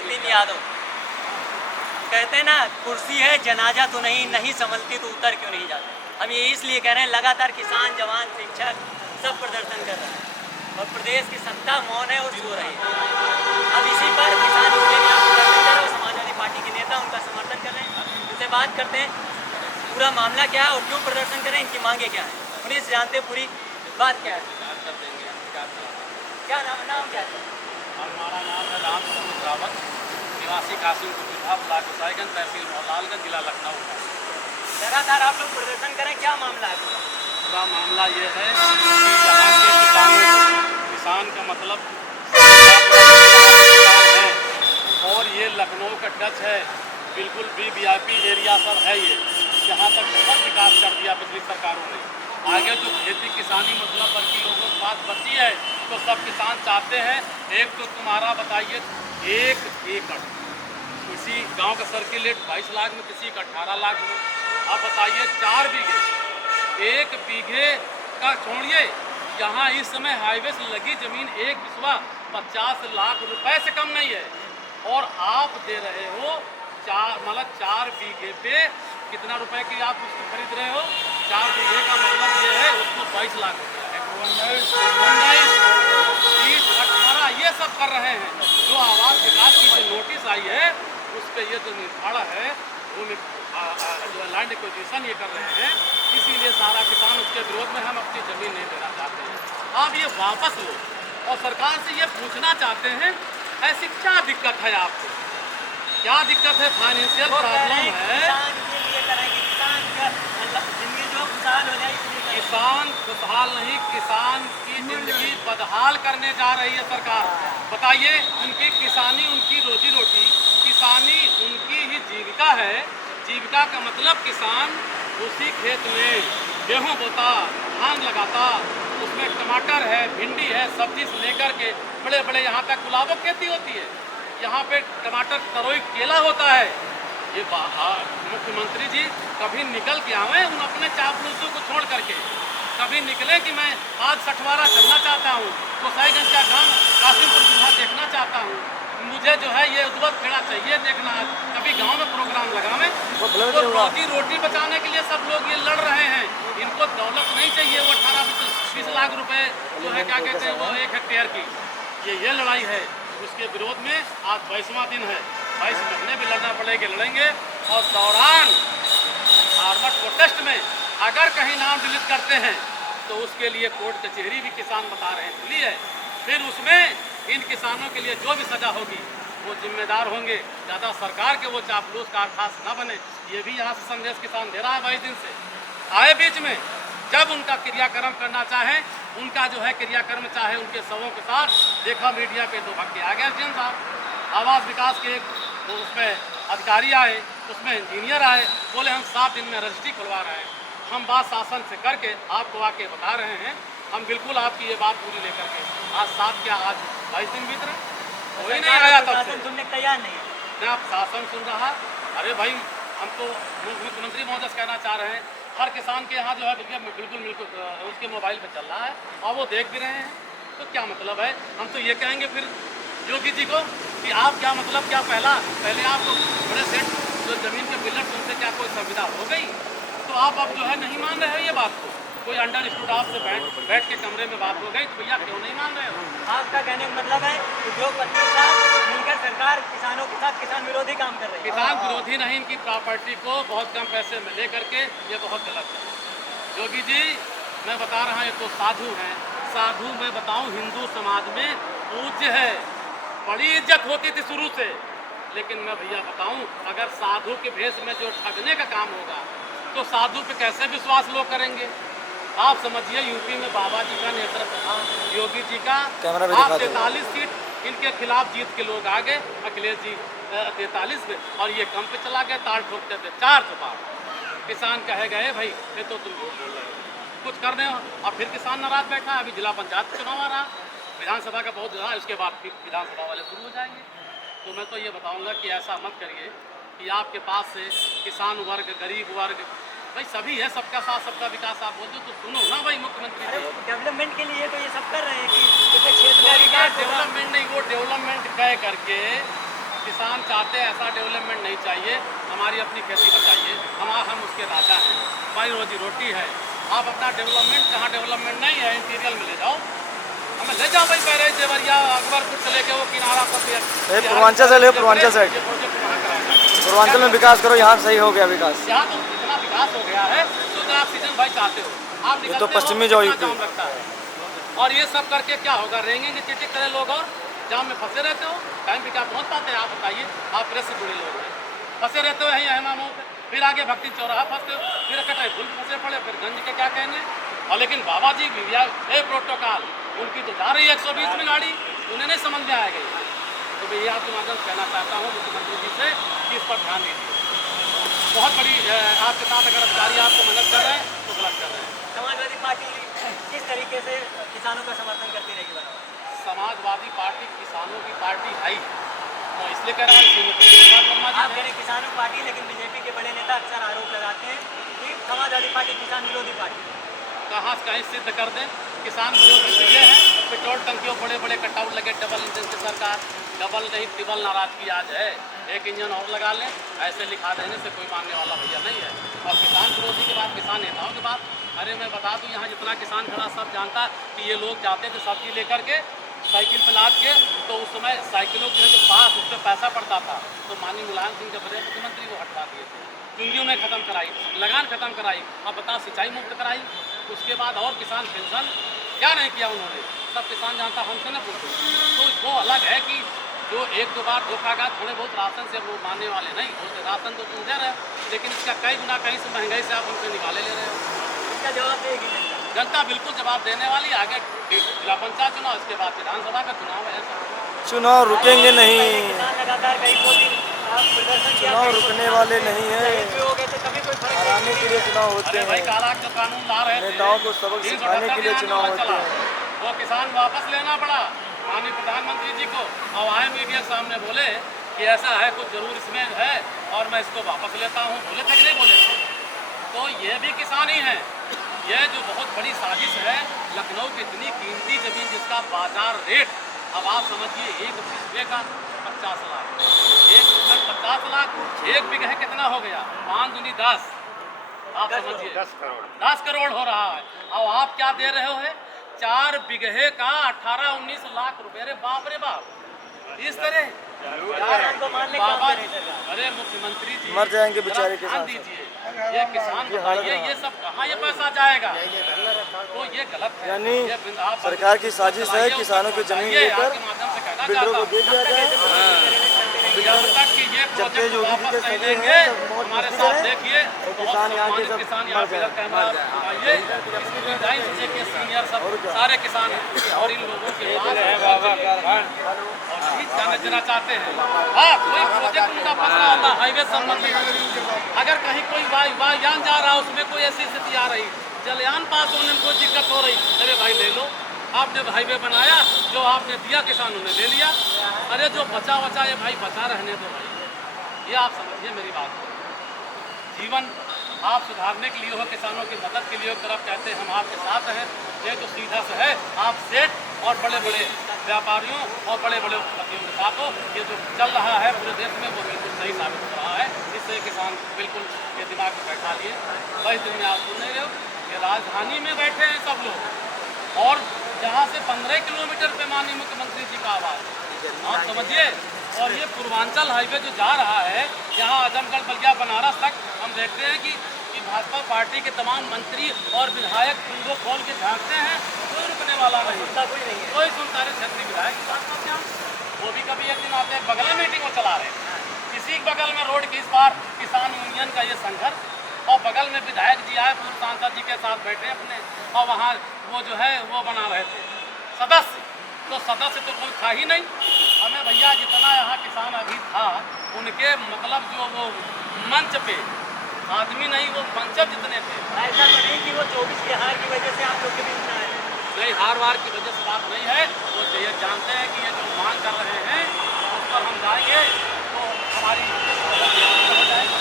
नितिन यादव। कहते हैं ना, कुर्सी है जनाजा तो नहीं, नहीं संभलती तो उतर क्यों नहीं जाते। हम ये इसलिए कह रहे हैं, लगातार किसान, जवान, शिक्षक सब प्रदर्शन कर रहे हैं और प्रदेश की सत्ता मौन है और सो रही है। अब इसी पर किसान यूनियन यहाँ प्रदर्शन कर रहे हैं, समाजवादी पार्टी के नेता उनका समर्थन कर रहे हैं। उनसे बात करते हैं पूरा मामला क्या है और क्यों प्रदर्शन कर रहे हैं, इनकी मांगे क्या है, उन्हीं से जानते हैं पूरी बात क्या है। क्या नाम क्या है? हमारा नाम है रामचंद्र रावत, निवासी कासिमपुर विभाग ब्लॉक गोसाईगंज, तहसील मोहनलालगंज, जिला लखनऊ है। लगातार आप लोग प्रदर्शन करें, क्या मामला है पूरा? पूरा मामला ये है कि यहाँ के किसानों, किसान का मतलब किसान है और ये लखनऊ का टच है, बिल्कुल वीवीआईपी एरिया सब है ये। यहाँ तक बहुत विकास कर दिया पिछली सरकारों ने। आगे जो खेती किसानी मतलब बल्कि लोगों की बात बची है तो सब किसान चाहते हैं। एक तो तुम्हारा बताइए 1 एकड़, किसी गांव का सर्किलेट 22 लाख में, किसी का 18 लाख में। अब बताइए 4 बीघे, 1 बीघे का छोड़िए, यहाँ इस समय हाईवे से लगी जमीन एक बिस्वा 50 लाख रुपए से कम नहीं है और आप दे रहे हो 4 बीघे पे कितना रुपए की आप उसको खरीद रहे हो। 4 बीघे का मतलब ये है उसको 22 लाख रुपया है, 19, 30, 18 ये सब कर रहे हैं। जो आवास विकास की जो नोटिस आई है उस पर ये जो निर्धारण है वो जो लैंड एक्विजिशन ये कर रहे हैं, इसीलिए सारा किसान उसके विरोध में हम अपनी ज़मीन नहीं देना चाहते हैं। आप ये वापस लो और सरकार से ये पूछना चाहते हैं ऐसी क्या दिक्कत है आपको, क्या दिक्कत है, फाइनेंशियल प्रॉब्लम है। किसान खुशहाल नहीं, किसान की जिंदगी बदहाल करने जा रही है सरकार। बताइए, उनकी किसानी उनकी रोजी रोटी, किसानी उनकी ही जीविका है। जीविका का मतलब किसान उसी खेत में गेहूँ बोता, धान लगाता, उसमें टमाटर है, भिंडी है, सब्जी से लेकर के बड़े बड़े यहाँ तक गुलाबों की खेती होती है, यहाँ पे टमाटर, तरोई, केला होता है। ये मुख्यमंत्री जी कभी निकल के आवे उन अपने चापलूसों को छोड़ करके, कभी निकले कि मैं आज सठवारा चलना चाहता हूँ, गोसाईगंज का गांव कासिमपुर विभाग देखना चाहता हूँ, मुझे जो है ये उद्वत खेड़ा चाहिए देखना। कभी गांव में प्रोग्राम लगावे तो रोजी रोटी बचाने के लिए सब लोग ये लड़ रहे हैं। इनको दौलत नहीं चाहिए, वो 18-20 लाख रुपए जो है क्या कहते हैं वो 1 हेक्टेयर की, ये लड़ाई है। उसके विरोध में आज 22वां दिन है, 22 महीने भी लड़ना पड़ेगा, लड़ेंगे। और दौरान फार्मर प्रोटेस्ट में अगर कहीं नाम डिलीट करते हैं तो उसके लिए कोर्ट कचहरी भी किसान बता रहे हैं खुली है। फिर उसमें इन किसानों के लिए जो भी सजा होगी वो जिम्मेदार होंगे। ज़्यादा सरकार के वो चापलूस कारखास न बने, ये भी यहाँ से संदेश किसान दे रहा है 22 दिन से। आए बीच में जब उनका क्रियाक्रम करना चाहे, उनका जो है क्रियाक्रम चाहे उनके सबों के साथ, देखा मीडिया पे तो भक्ति आ गया एसडीएम साहब। आवास विकास के तो उसमें अधिकारी आए, उसमें इंजीनियर आए, बोले हम 7 दिन में रजिस्ट्री खुलवा रहे हैं। हम बात शासन से करके आपको आके बता रहे हैं, हम बिल्कुल आपकी ये बात पूरी लेकर के आज 7 क्या आज 22 दिन बीत रहे, कोई नहीं आया तब से। सुनने तैयार नहीं न आप शासन सुन रहा। अरे भाई, हम तो मुख्यमंत्री महोदय कहना चाह रहे हैं, हर किसान के यहाँ जो है बिल्कुल उसके मोबाइल पे चल रहा है और वो देख भी रहे हैं, तो क्या मतलब है। हम तो ये कहेंगे फिर योगी जी को कि आप क्या मतलब, क्या पहले आप बड़े सेठ जो ज़मीन के पिलर्स उनसे क्या कोई सुविधा हो गई, तो आप अब जो है नहीं मान रहे हो ये बात को। कोई अंडर स्टूड आपसे बैठ के कमरे में बात हो गई तो भैया क्यों नहीं मान रहे हो। आपका कहने का मतलब है उद्योगपतियों के साथ मिलकर सरकार किसानों के साथ किसान विरोधी काम कर रही है। किसान विरोधी नहीं, इनकी प्रॉपर्टी को बहुत कम पैसे में ले करके ये बहुत गलत है। योगी जी मैं बता रहा हूँ, ये तो साधु हैं, साधु मैं बताऊँ हिंदू समाज में पूज्य है, बड़ी इज्जत होती थी शुरू से। लेकिन मैं भैया बताऊँ, अगर साधु के भेष में जो ठगने का काम होगा तो साधु पे कैसे विश्वास लोग करेंगे। आप समझिए, यूपी में बाबा जी का नेतृत्व था, योगी जी का, आप 43 सीट इनके खिलाफ जीत के लोग आ गए, अखिलेश जी 43 में, और ये कम पे चला गया, ताड़ ठोकते थे 400 बार। किसान कहे गए भाई ये तो तुम बोल रहे हो कुछ करने हो, और फिर किसान नाराज बैठा। अभी जिला पंचायत चुनाव आ रहा, विधानसभा का बहुत ज़्यादा, उसके बाद फिर विधानसभा वाले शुरू हो जाएंगे। तो मैं तो ये बताऊँगा कि ऐसा मत करिए कि आपके पास से किसान वर्ग, गरीब वर्ग, भाई सभी है, सबका साथ सबका विकास आप बोलते तो सुनो ना भाई मुख्यमंत्री जी। डेवलपमेंट के लिए तो ये सब कर रहे हैं कि क्षेत्र का विकास, डेवलपमेंट नहीं, वो डेवलपमेंट कह करके किसान चाहते हैं ऐसा डेवलपमेंट नहीं चाहिए, हमारी अपनी खेती बचाइए, हम उसके राजा हैं, हमारी रोजी रोटी है। आप अपना डेवलपमेंट, जहाँ डेवलपमेंट नहीं है इंटीरियल में ले जाओ, हमें ले जाओ भाई, बैरेज देवरिया अकबरपुर से लेके वो किनारा तक, पूर्वांचल से ले, पूर्वांचल साइड, पूर्वांचल में विकास करो, यहाँ सही हो गया विकास। यहाँ तो इतना विकास हो गया है, शुद्ध ऑक्सीजन भाई चाहते हो आप, ये तो पश्चिमी जो यूपी लगता है। और ये सब करके क्या होगा, रेंगेंगे टिटिक करे लोग और जाम में फंसे रहते हो, टाइम पे क्या पहुँच पाते हैं आप बताइए। आप प्रेस से जुड़े लोग हैं, फंसे रहते हो यहीं अहमामों पे, फिर आगे भक्ति चौराहा फंसते हो, फिर कटाई फुल फंसे पड़े, फिर गंज के क्या कहने। और लेकिन बाबा जी ए प्रोटोकॉल उनकी तो जा रही है 120 में गाड़ी, उन्हें नहीं समझ में आएगी। तो मैं ये आपके माध्यम से कहना चाहता हूँ मुख्यमंत्री जी से कि इस पर ध्यान दीजिए। बहुत बड़ी आपके साथ अगर अधिकारी आपको मदद कर रहे हैं तो गलत कर रहे हैं। समाजवादी पार्टी किस तरीके से किसानों का समर्थन करती रहेगी बराबर? समाजवादी पार्टी किसानों की पार्टी है, तो इसलिए कह रहा हूँ आप कह रहे किसानों पार्टी, लेकिन बीजेपी के बड़े नेता अक्सर आरोप लगाते हैं कि समाजवादी पार्टी किसान विरोधी पार्टी। कहाँ से कहीं सिद्ध कर दें। किसान विरोधी तो ये है, पेट्रोल टंकियों बड़े बड़े कटआउट लगे, डबल इंजन की सरकार, डबल नहीं ट्रिपल नाराजगी आज है, एक इंजन और लगा लें, ऐसे लिखा देने से कोई मानने वाला भैया नहीं है। और किसान विरोधी के बाद किसान नेताओं के बाद, अरे मैं बता दूं यहाँ जितना किसान खड़ा सब जानता कि ये लोग जाते थे सब्जी लेकर के साइकिल पर लाद के, तो उस समय साइकिलों के जो पास उस पर पैसा पड़ता था, तो माननीय मुलायम सिंह जब बड़े मुख्यमंत्री वो हटवा दिए थे, चुंगियों में खत्म कराई, लगान खत्म कराई, अब बताओ सिंचाई मुक्त कराई। उसके बाद और किसान पेंशन क्या नहीं किया उन्होंने, सब किसान जानता, हमसे न पूछो। तो वो अलग है कि जो एक दो बार धोखा का थोड़े बहुत राशन से वो मानने वाले नहीं, वो राशन तो तुम दे रहे हो, लेकिन इसका कई गुना कहीं से महंगाई से आप उनसे निकाले ले रहे हो। इसका जवाब देगी जनता बिल्कुल जवाब देने वाली। आगे जिला पंचायत चुनाव, इसके बाद विधानसभा का चुनाव है, चुनाव रुकेंगे नहीं, लगातार कई प्रदर्शन किया, चुनाव रुकने वाले नहीं है, हो गए थे, कभी कोई फर्क हराने के लिए चुनाव होते भाई हैं, काला जो कानून ला रहे थे, नेताओं को सबक सिखाने के लिए चुनाव होते हैं। वो किसान वापस लेना पड़ा माननीय प्रधानमंत्री जी को, और आए मीडिया के सामने बोले कि ऐसा है कुछ जरूर इसमें है और मैं इसको वापस लेता हूँ, बोले थे कि नहीं बोले थे। तो ये भी किसान ही है। यह जो बहुत बड़ी साजिश है, लखनऊ की इतनी कीमती जमीन जिसका बाजार रेट, अब आप समझिए एक बिस्वे का 50 लाख, एक बिस्वे 50 लाख, एक बिगहे कितना हो गया, 5 दूनी 10, आप समझिए 10 करोड़ हो रहा है। अब आप क्या दे रहे हो है, 4 बिगहे का 18-19 लाख रुपए। अरे बाप रे बाप, इस तरह बाबा, अरे मुख्यमंत्री जी मर जाएंगे बेचारे किसान, दीजिए ये किसान बताइए ये सब कहाँ ये पैसा जाएगा, तो ये गलत है। यानी सरकार की साजिश है किसानों की जमीन लेकर बिल्डरों को दे दिया जाए। जब तक कि ये प्रोजेक्ट वापस नहीं लेंगे, हमारे साथ देखिए किसान यहाँ के सब किसान मर जाए, सीनियर सब सारे किसान हैं और इन लोगों के पास जाना देना चाहते हैं। हाँ, कोई प्रोजेक्ट उनका फंसा होता हाईवे संबंधी, अगर कहीं कोई वायुयान जा रहा है उसमें कोई ऐसी स्थिति आ रही, जलयान पास होने में कोई दिक्कत हो रही, अरे भाई ले लो, आपने हाईवे बनाया, जो आपने दिया किसानों ने ले लिया। अरे जो बचा ये भाई बचा रहने दो भाई, ये आप समझिए मेरी बात को। जीवन आप सुधारने के लिए हो, किसानों की मदद के लिए हो, तरफ कहते हैं हम आपके साथ हैं। ये तो सीधा सा है, आप सेठ और बड़े बड़े व्यापारियों और बड़े बड़े उद्योगपतियों के साथ हो। ये जो चल रहा है पूरे देश में वो बिल्कुल सही साबित हो रहा है। इससे किसान बिल्कुल ये दिमाग में बैठा लिए, बस दिन में आप सुन नहीं रहे हो, ये राजधानी में बैठे हैं सब लोग, और जहाँ से 15 किलोमीटर पे माननीय मुख्यमंत्री जी का आवास, आप समझिए। और ये पूर्वांचल हाईवे जो जा रहा है यहाँ आजमगढ़ बलिया बनारस तक, हम देखते हैं कि भाजपा पार्टी के तमाम मंत्री और विधायक कुंडो खोल के झांकते हैं, कोई रुकने वाला नहीं, कोई सुनता नहीं। क्षेत्रीय विधायक की बात करते हैं, वो भी कभी एक दिन आते हैं, बगल में मीटिंग वो चला रहे हैं, किसी बगल में रोड की इस बार किसान यूनियन का ये संघर्ष, और बगल में विधायक जी आए पूर्व सांसद जी के साथ बैठे अपने, और वहाँ वो जो है वो बना रहे थे सदस्य, तो सदस्य तो कोई था ही नहीं। हमें भैया जितना यहाँ किसान अभी था, उनके मतलब जो वो मंच पे आदमी नहीं, वो मंच जितने थे, ऐसा तो नहीं कि वो 24 के हार की वजह से आप लोग के बीच में आए। नहीं, हार वार की वजह से बात नहीं है, वो ये जानते हैं कि ये जो मांग कर रहे हैं उस पर हम जाएंगे तो हमारी हो जाएगी।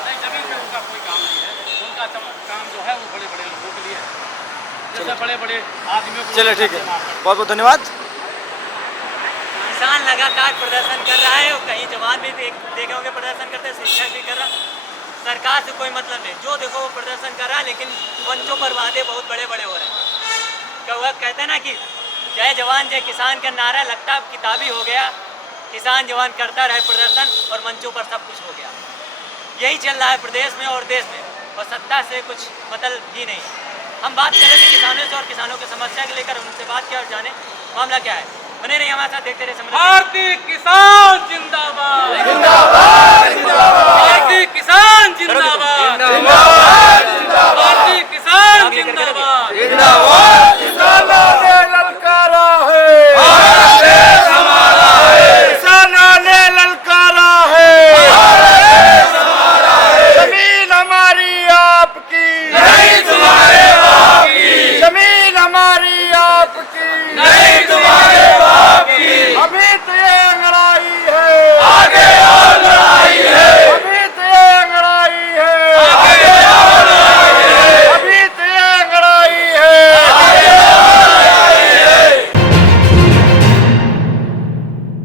नहीं, जमीन से उनका कोई काम नहीं है, उनका काम जो है वो बड़े बड़े लोगों के लिए है। जैसे बड़े बड़े आदमियों को चलिए ठीक है, बहुत बहुत धन्यवाद। किसान लगातार प्रदर्शन कर रहा है और कहीं जवान भी देखे होंगे प्रदर्शन करते, शिक्षक भी कर रहा। सरकार से कोई मतलब नहीं, जो देखो वो प्रदर्शन कर रहा है, लेकिन मंचों पर वादे बहुत बड़े बड़े हो रहे हैं। वह कहते हैं ना कि जय जवान जय किसान का नारा लगता अब किताबी हो गया, किसान जवान करता रहे प्रदर्शन और मंचों पर सब कुछ हो गया। यही चल रहा है प्रदेश में और देश में, और सत्ता से कुछ मतलब ही नहीं। हम बात कर रहे थे किसानों से और किसानों की समस्या को लेकर उनसे बात किया और जाने मामला क्या है। बने रहिए हमारे साथ, देखते रहिए समझ। भारतीय किसान जिंदाबाद, भारतीय किसान जिंदाबाद, भारतीय